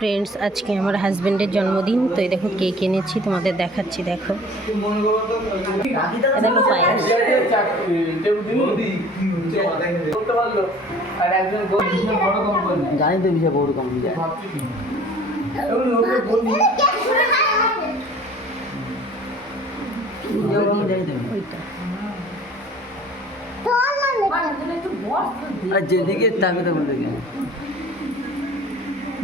friends आज के हमारे हस्बैंडर जन्मदिन तो ये देखो केक এনেছি তোমাদের দেখাচ্ছি দেখো দেখো পায়েস জানি তো বিষয় বড় কোম্পানি যায় আর যেদিকে তাকাতে বলতে গেলে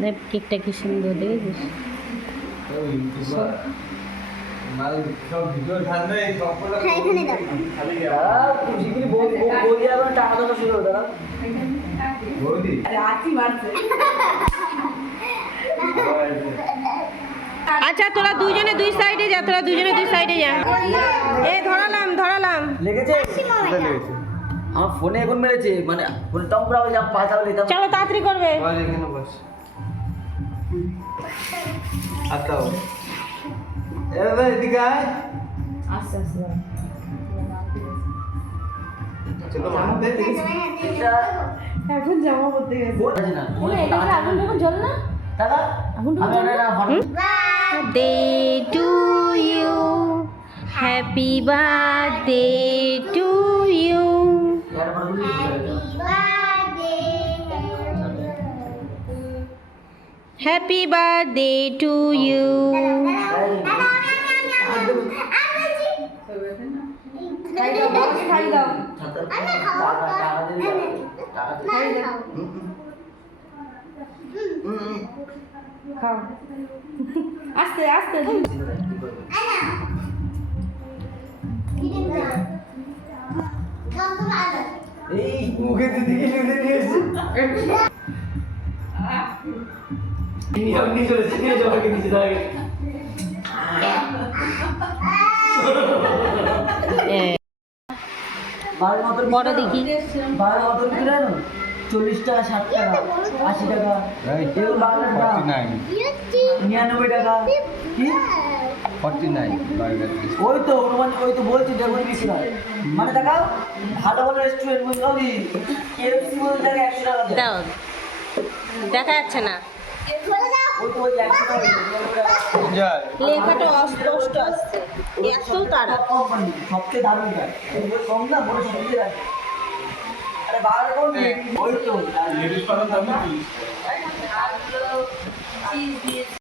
দেখ কেকটা কি সুন্দর দেখেছিস আচ্ছা তোরা দুইজনে দুই সাইডে যা এ ধরালাম লেগেছে আমার ফোনে এখন মেরেছে মানে ফোনে টম করে যা পাতা বলে চলো তাড়াতাড়ি করবে এখানে বস আচ্ছা এবার এদিকে আয় আস্তে চলো মানতে এখন জামা পরতে গেছে বলছি না এটা আগুন যখন জ্বল না দাদা আগুন আমি না birthday to you happy birthday to you happy birthday to you আস্তে আস্তে এই মুখে দিকে লিখে দিয়েছে আপনি চলেছে নিয়ে যাওয়াকে নিচে দাঁড়িয়ে বড় দেখি 12 মতন কি জানো 40 টাকা 60 টাকা 80 টাকা এগুলো বাংলার দাম 99 টাকা কি 49 বার্গার ওই তো ওই তো বলছি দেখুন বেশি না মানে দেখাও ভালো ভালো রেস্টুরেন্ট বুঝলি কেএফসি বলে জায়গা 100 টাকা দেয় দাও দেখা যাচ্ছে না ওই তো ওই 100 টাকা যায় লেখাটা অস্পষ্ট আসছে এত তারা কোম্পানি সবচেয়ে দামি গাড়ি কম না বড় সবচেয়ে দামি আরে বাবার কোন ওই তো লেডিস পালন দাম কি